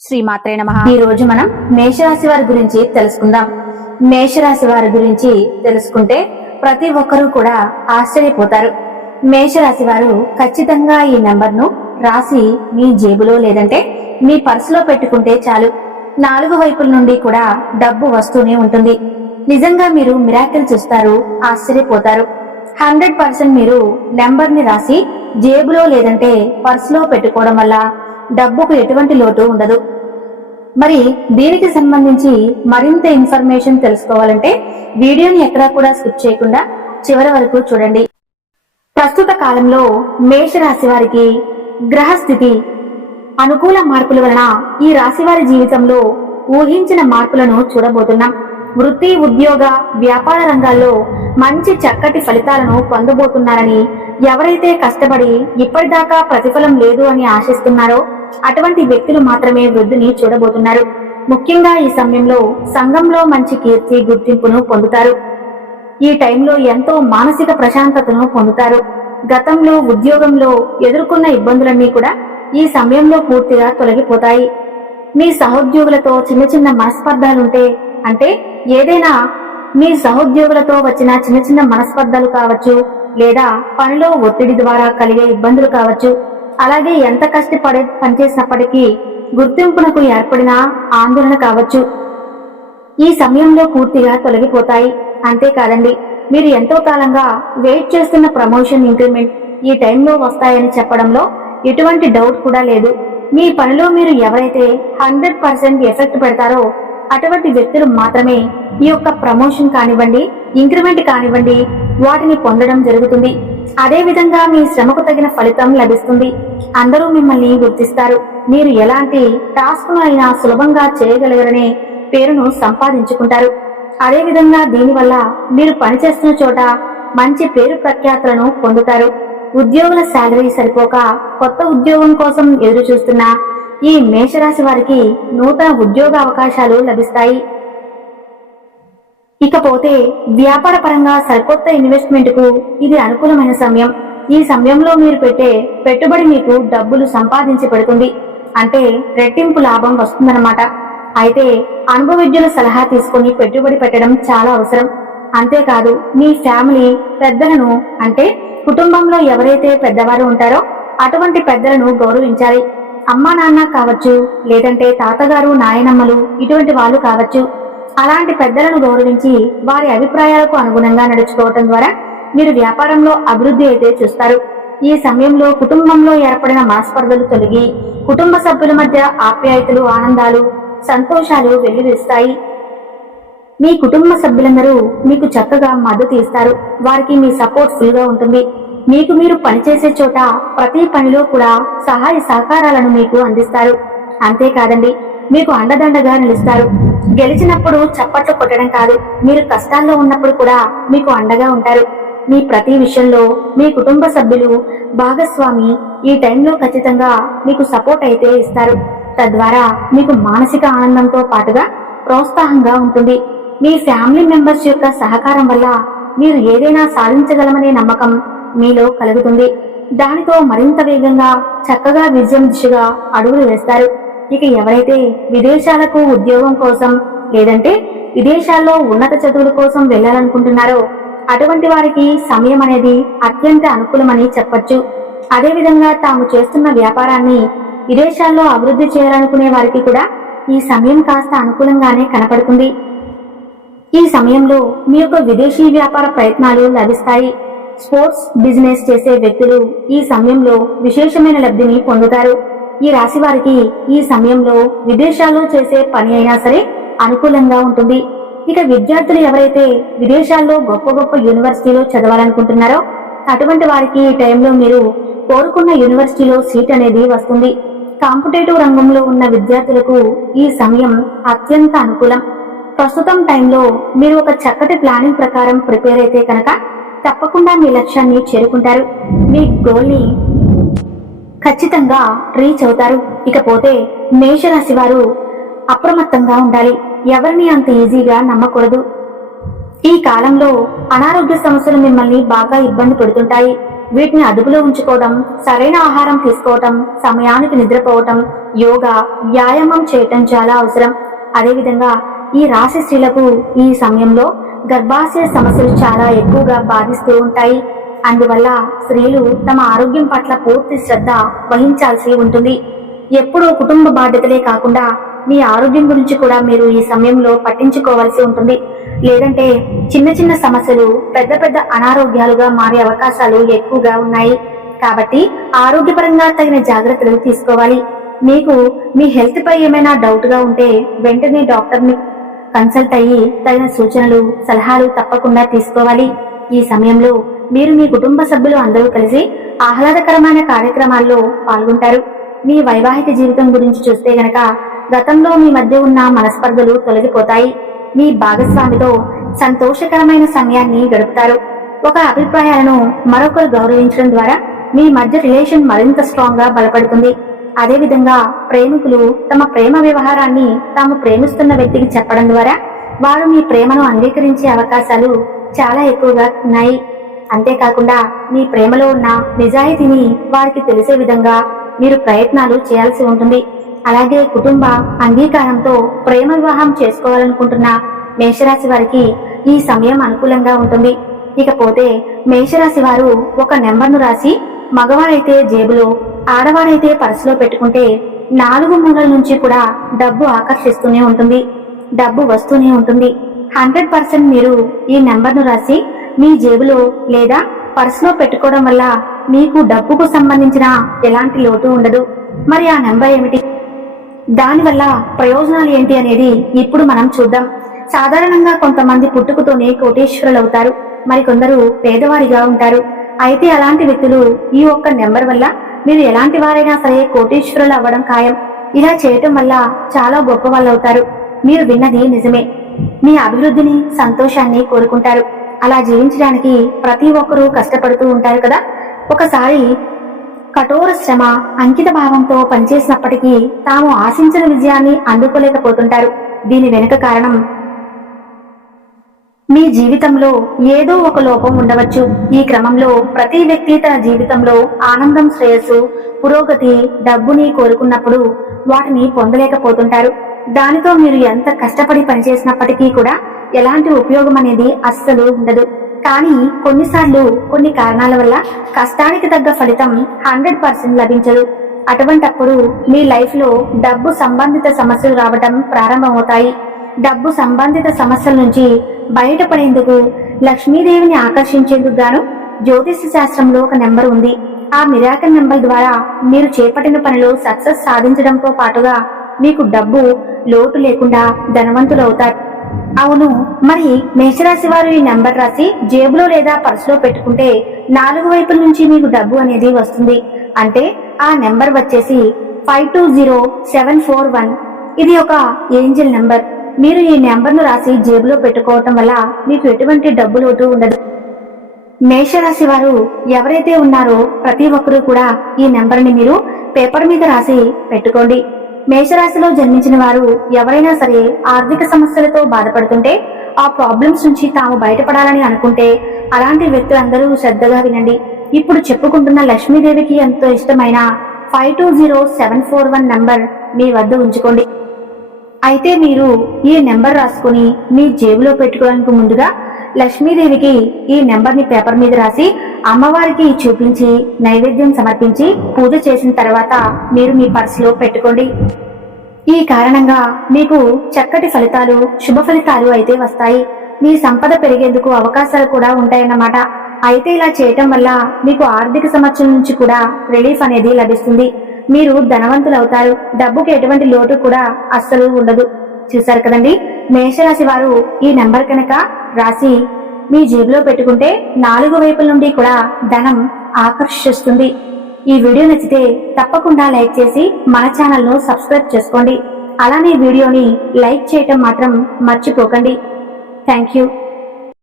శ్రీమాత్రే నమ. ఈ రోజు మనం మేషరాశి వారి గురించి తెలుసుకుందాం. మేషరాశి వారి గురించి తెలుసుకుంటే ప్రతి ఒక్కరూ కూడా ఆశ్చర్యపోతారు. మేషరాశి వారు ఖచ్చితంగా ఈ నెంబర్ను రాసి మీ జేబులో లేదంటే మీ పర్సులో పెట్టుకుంటే చాలు. నాలుగు వైపుల నుండి కూడా డబ్బు వస్తూనే ఉంటుంది. నిజంగా మీరు మిరాకిల్ చూస్తారు ఆశ్చర్యపోతారు. హండ్రెడ్ పర్సెంట్ మీరు నెంబర్ని రాసి జేబులో లేదంటే పర్సులో పెట్టుకోవడం వల్ల డబ్బుకు ఎటువంటి లోటు ఉండదు. మరి దీనికి సంబంధించి మరింత ఇన్ఫర్మేషన్ తెలుసుకోవాలంటే వీడియోని ఎక్కడా కూడా స్కిప్ చేయకుండా చివరి వరకు చూడండి. ప్రస్తుత కాలంలో మేషరాశి వారికి గ్రహస్థితి అనుకూల మార్పుల వలన ఈ రాశివారి జీవితంలో ఊహించిన మార్పులను చూడబోతున్నాం. వృత్తి ఉద్యోగ వ్యాపార రంగాల్లో మంచి చక్కటి ఫలితాలను పొందబోతున్నారని ఎవరైతే కష్టపడి ఇప్పటిదాకా ప్రతిఫలం లేదు అని ఆశిస్తున్నారో అటువంటి వ్యక్తులు మాత్రమే వృద్ధిని చూడబోతున్నారు. ముఖ్యంగా ఈ సమయంలో సంఘంలో మంచి కీర్తి గుర్తింపును పొందుతారు. ఈ టైంలో ఎంతో మానసిక ప్రశాంతతను పొందుతారు. గతంలో ఉద్యోగంలో ఎదుర్కొన్న ఇబ్బందులన్నీ కూడా ఈ సమయంలో పూర్తిగా తొలగిపోతాయి. మీ సహోద్యోగులతో చిన్న చిన్న మనస్పర్ధాలుంటే అంటే ఏదైనా మీ సహోద్యోగులతో వచ్చిన చిన్న చిన్న మనస్పర్ధలు కావచ్చు లేదా పనిలో ఒత్తిడి ద్వారా కలిగే ఇబ్బందులు కావచ్చు అలాగే ఎంత కష్టపడే పనిచేసినప్పటికీ గుర్తింపునకు ఏర్పడిన ఆందోళన కావచ్చు. ఈ సమయంలో పూర్తిగా తొలగిపోతాయి. అంతేకాదండి మీరు ఎంతో కాలంగా వెయిట్ చేస్తున్న ప్రమోషన్ ఇంక్రిమెంట్ ఈ టైంలో వస్తాయని చెప్పడంలో ఎటువంటి డౌట్ కూడా లేదు. మీ పనిలో మీరు ఎవరైతే హండ్రెడ్ పర్సెంట్ ఎఫెక్ట్ పెడతారో అటువంటి వ్యక్తులు మాత్రమే ఈ యొక్క ప్రమోషన్ కానివ్వండి ఇంక్రిమెంట్ కానివ్వండి వాటిని పొందడం జరుగుతుంది. అదే విధంగా మీ శ్రమకు తగిన ఫలితం లభిస్తుంది. అందరూ మిమ్మల్ని గుర్తిస్తారు. మీరు ఎలాంటి టాస్క్ను అయినా సులభంగా చేయగలగరనే పేరును సంపాదించుకుంటారు. అదే విధంగా దీనివల్ల మీరు పనిచేస్తున్న చోట మంచి పేరు ప్రఖ్యాతులను పొందుతారు. ఉద్యోగుల శాలరీ సరిపోక కొత్త ఉద్యోగం కోసం ఎదురు చూస్తున్నా ఈ మేషరాశి వారికి నూతన ఉద్యోగ అవకాశాలు లభిస్తాయి. ఇకపోతే వ్యాపార పరంగా సరికొత్త ఇన్వెస్ట్మెంట్కు ఇది అనుకూలమైన సమయం. ఈ సమయంలో మీరు పెట్టే పెట్టుబడి మీకు డబ్బులు సంపాదించి పెడుతుంది. అంటే రెట్టింపు లాభం వస్తుందన్నమాట. అయితే అనుభవజ్ఞుల సలహా తీసుకుని పెట్టుబడి పెట్టడం చాలా అవసరం. అంతేకాదు మీ ఫ్యామిలీ పెద్దలను అంటే కుటుంబంలో ఎవరైతే పెద్దవారు ఉంటారో అటువంటి పెద్దలను గౌరవించాలి. అమ్మా నాన్న కావచ్చు లేదంటే తాతగారు నాయనమ్మలు ఇటువంటి వాళ్ళు కావచ్చు అలాంటి పెద్దలను గౌరవించి వారి అభిప్రాయాలకు అనుగుణంగా నడుచుకోవటం ద్వారా మీరు వ్యాపారంలో అభివృద్ధి అయితే చూస్తారు. ఈ సమయంలో కుటుంబంలో ఏర్పడిన మనస్పర్ధలు తొలగి కుటుంబ సభ్యుల మధ్య ఆప్యాయతలు ఆనందాలు సంతోషాలు వెల్లివిస్తాయి మీ కుటుంబ సభ్యులందరూ మీకు చక్కగా మద్దతు ఇస్తారు. వారికి మీ సపోర్ట్ ఫుల్గా ఉంటుంది. మీకు మీరు పనిచేసే చోట ప్రతి పనిలో కూడా సహాయ సహకారాలను మీకు అందిస్తారు. అంతేకాదండి మీకు అండదండగా నిలుస్తారు. గెలిచినప్పుడు చప్పట్లు కొట్టడం కాదు మీరు కష్టాల్లో ఉన్నప్పుడు కూడా మీకు అండగా ఉంటారు. మీ ప్రతి విషయంలో మీ కుటుంబ సభ్యులు భాగస్వామి ఈ టైంలో ఖచ్చితంగా మీకు సపోర్ట్ అయితే ఇస్తారు. తద్వారా మీకు మానసిక ఆనందంతో పాటుగా ప్రోత్సాహంగా ఉంటుంది. మీ ఫ్యామిలీ మెంబర్స్ యొక్క సహకారం వల్ల మీరు ఏదైనా సాధించగలమనే నమ్మకం మీలో కలుగుతుంది. దానితో మరింత వేగంగా చక్కగా విజయం దిశగా అడుగులు వేస్తారు. ఇక ఎవరైతే విదేశాలకు ఉద్యోగం కోసం లేదంటే విదేశాల్లో ఉన్నత చదువుల కోసం వెళ్ళాలనుకుంటున్నారో అటువంటి వారికి సమయం అనేది అత్యంత అనుకూలమని చెప్పొచ్చు. అదేవిధంగా తాము చేస్తున్న వ్యాపారాన్ని విదేశాల్లో అభివృద్ధి చేయాలనుకునే వారికి కూడా ఈ సమయం కాస్త అనుకూలంగానే కనపడుతుంది. ఈ సమయంలో మీ యొక్క విదేశీ వ్యాపార ప్రయత్నాలు లభిస్తాయి. స్పోర్ట్స్ బిజినెస్ చేసే వ్యక్తులు ఈ సమయంలో విశేషమైన లబ్ధిని పొందుతారు. ఈ రాశి వారికి ఈ సమయంలో విదేశాల్లో చేసే పని అయినా సరే అనుకూలంగా ఉంటుంది. ఇక విద్యార్థులు ఎవరైతే విదేశాల్లో గొప్ప గొప్ప యూనివర్సిటీలో చదవాలనుకుంటున్నారో అటువంటి వారికి ఈ టైంలో మీరు కోరుకున్న యూనివర్సిటీలో సీట్ అనేది వస్తుంది. కాంపిటేటివ్ రంగంలో ఉన్న విద్యార్థులకు ఈ సమయం అత్యంత అనుకూలం. ప్రస్తుతం టైంలో మీరు ఒక చక్కటి ప్లానింగ్ ప్రకారం ప్రిపేర్ అయితే కనుక తప్పకుండా మీ లక్ష్యాన్ని చేరుకుంటారు. మీ గోల్ని ఖచ్చితంగా రీచ్ అవుతారు. ఇకపోతే మేషరాశి వారు అప్రమత్తంగా ఉండాలి. ఎవరిని అంత ఈజీగా నమ్మకూడదు. ఈ కాలంలో అనారోగ్య సమస్యలు మిమ్మల్ని బాగా ఇబ్బంది పెడుతుంటాయి. వీటిని అదుపులో ఉంచుకోవడం సరైన ఆహారం తీసుకోవటం సమయానికి నిద్రపోవటం యోగా వ్యాయామం చేయటం చాలా అవసరం. అదేవిధంగా ఈ రాశి స్త్రీలకు ఈ సమయంలో గర్భాశయ సమస్యలు చాలా ఎక్కువగా బాధిస్తూ ఉంటాయి. అందువల్ల స్త్రీలు తమ ఆరోగ్యం పట్ల పూర్తి శ్రద్ధ వహించాల్సి ఉంటుంది. ఎప్పుడూ కుటుంబ బాధ్యతలే కాకుండా మీ ఆరోగ్యం గురించి కూడా మీరు ఈ సమయంలో పట్టించుకోవాల్సి ఉంటుంది. లేదంటే చిన్న చిన్న సమస్యలు పెద్ద పెద్ద అనారోగ్యాలుగా మారే అవకాశాలు ఎక్కువగా ఉన్నాయి. కాబట్టి ఆరోగ్యపరంగా తగిన జాగ్రత్తలు తీసుకోవాలి. మీకు మీ హెల్త్ పై ఏమైనా డౌట్గా ఉంటే వెంటనే డాక్టర్ని కన్సల్ట్ అయ్యి తగిన సూచనలు సలహాలు తప్పకుండా తీసుకోవాలి. ఈ సమయంలో మీరు మీ కుటుంబ సభ్యులు అందరూ కలిసి ఆహ్లాదకరమైన కార్యక్రమాల్లో పాల్గొంటారు. మీ వైవాహిక జీవితం గురించి చూస్తే గనక గతంలో మీ మధ్య ఉన్న మనస్పర్ధలు తొలగిపోతాయి. మీ భాగస్వామితో సంతోషకరమైన సమయాన్ని గడుపుతారు. ఒక అభిప్రాయాలను మరొకరు గౌరవించడం ద్వారా మీ మధ్య రిలేషన్ మరింత స్ట్రాంగ్గా బలపడుతుంది. అదేవిధంగా ప్రేమికులు తమ ప్రేమ వ్యవహారాన్ని తాము ప్రేమిస్తున్న వ్యక్తికి చెప్పడం ద్వారా వారు మీ ప్రేమను అంగీకరించే అవకాశాలు చాలా ఎక్కువగా ఉన్నాయి. అంతేకాకుండా మీ ప్రేమలో ఉన్న నిజాయితీని వారికి తెలిసే విధంగా మీరు ప్రయత్నాలు చేయాల్సి ఉంటుంది. అలాగే కుటుంబ అంగీకారంతో ప్రేమ వివాహం చేసుకోవాలనుకుంటున్న మేషరాశి వారికి ఈ సమయం అనుకూలంగా ఉంటుంది. ఇకపోతే మేషరాశి వారు ఒక నెంబర్ను రాసి మగవారైతే జేబులో ఆడవాడైతే పర్సులో పెట్టుకుంటే నాలుగు మూలల నుంచి కూడా డబ్బు ఆకర్షిస్తూనే ఉంటుంది. డబ్బు వస్తూనే ఉంటుంది. హండ్రెడ్ పర్సెంట్ మీరు ఈ నెంబర్ను రాసి మీ జేబులో లేదా పర్సులో పెట్టుకోవడం వల్ల మీకు డబ్బుకు సంబంధించిన ఎలాంటి లోటు ఉండదు. మరి ఆ నెంబర్ ఏమిటి? దానివల్ల ప్రయోజనాలు ఏంటి అనేది ఇప్పుడు మనం చూద్దాం. సాధారణంగా కొంతమంది పుట్టుకతోనే కోటేశ్వరులు అవుతారు మరికొందరు పేదవారిగా ఉంటారు. అయితే అలాంటి వ్యక్తులు ఈ ఒక్క నెంబర్ వల్ల మీరు ఎలాంటి వారైనా సరే కోటీశ్వరులు అవ్వడం ఖాయం. ఇలా చేయటం వల్ల చాలా గొప్ప వాళ్ళు అవుతారు. మీరు విన్నది నిజమే. మీ అభివృద్ధిని సంతోషాన్ని కోరుకుంటారు. అలా జీవించడానికి ప్రతి ఒక్కరూ కష్టపడుతూ ఉంటారు కదా? ఒకసారి కఠోర శ్రమ అంకిత భావంతో పనిచేసినప్పటికీ తాము ఆశించిన విజయాన్ని అందుకోలేకపోతుంటారు. దీని వెనుక కారణం మీ జీవితంలో ఏదో ఒక లోపం ఉండవచ్చు. ఈ క్రమంలో ప్రతి వ్యక్తి తన జీవితంలో ఆనందం శ్రేయస్సు పురోగతి డబ్బుని కోరుకున్నప్పుడు వాటిని పొందలేకపోతుంటారు. దానితో మీరు ఎంత కష్టపడి పనిచేసినప్పటికీ కూడా ఎలాంటి ఉపయోగం అనేది అస్సలు ఉండదు. కానీ కొన్నిసార్లు కొన్ని కారణాల వల్ల కష్టానికి తగ్గ ఫలితం హండ్రెడ్ పర్సెంట్ లభించదు. అటువంటప్పుడు మీ లైఫ్లో డబ్బు సంబంధిత సమస్యలు రావటం ప్రారంభమవుతాయి. డబ్బు సంబంధిత సమస్యల నుంచి బయటపడేందుకు లక్ష్మీదేవిని ఆకర్షించేందుకు గాను జ్యోతిష శాస్త్రంలో ఒక నెంబర్ ఉంది. ఆ మిరాకల్ నెంబర్ ద్వారా మీరు చేపట్టిన పనిలో సక్సెస్ సాధించడంతో పాటుగా మీకు డబ్బు లోటు లేకుండా ధనవంతులు అవుతారు అవును మరి మేషరాశి వారు ఈ నెంబర్ రాసి జేబులో లేదా పర్సులో పెట్టుకుంటే నాలుగు వైపుల నుంచి మీకు డబ్బు అనేది వస్తుంది. అంటే ఆ నెంబర్ వచ్చేసి five two zero seven four one. ఇది ఒక ఏంజిల్ నెంబర్. మీరు ఈ నెంబర్ను రాసి జేబులో పెట్టుకోవటం వల్ల మీకు ఎటువంటి డబ్బు లోటు ఉండదు. మేషరాశి వారు ఎవరైతే ఉన్నారో ప్రతి ఒక్కరూ కూడా ఈ నెంబర్ని మీరు పేపర్ మీద రాసి పెట్టుకోండి. మేషరాశిలో జన్మించిన వారు ఎవరైనా సరే ఆర్థిక సమస్యలతో బాధపడుతుంటే ఆ ప్రాబ్లమ్స్ నుంచి తాము బయటపడాలని అనుకుంటే అలాంటి వ్యక్తులందరూ శ్రద్ధగా వినండి. ఇప్పుడు చెప్పుకుంటున్న లక్ష్మీదేవికి ఎంతో ఇష్టమైన five two zero seven four one number మీ వద్ద ఉంచుకోండి. అయితే మీరు ఈ నెంబర్ రాసుకుని మీ జేబులో పెట్టుకోవడానికి ముందుగా లక్ష్మీదేవికి ఈ నెంబర్ని పేపర్ మీద రాసి అమ్మవారికి చూపించి నైవేద్యం సమర్పించి పూజ చేసిన తర్వాత మీరు మీ పర్సులో పెట్టుకోండి. ఈ కారణంగా మీకు చక్కటి ఫలితాలు శుభ ఫలితాలు అయితే వస్తాయి. మీ సంపద పెరిగేందుకు అవకాశాలు కూడా ఉంటాయన్నమాట. అయితే ఇలా చేయటం వల్ల మీకు ఆర్థిక సమస్యల నుంచి కూడా రిలీఫ్ అనేది లభిస్తుంది. మీరు ధనవంతులు అవుతారు డబ్బుకి ఎటువంటి లోటు కూడా అస్సలు ఉండదు. చూశారు కదండి? మేషరాశి వారు ఈ నెంబర్ కనుక రాసి మీ జేబులో పెట్టుకుంటే నాలుగు వైపుల నుండి కూడా ధనం ఆకర్షిస్తుంది. ఈ వీడియో నచ్చితే తప్పకుండా లైక్ చేసి మన ఛానల్ను సబ్స్క్రైబ్ చేసుకోండి. అలానే వీడియోని లైక్ చేయటం మాత్రం మర్చిపోకండి. Thank you.